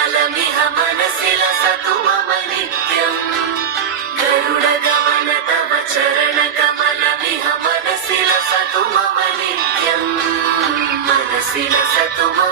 कमलमिह मनसि लसतु मम नित्यम् गरुडगमन तव चरणकमलमिह मनसि लसतु मम नित्यम् मनसि लसतु मम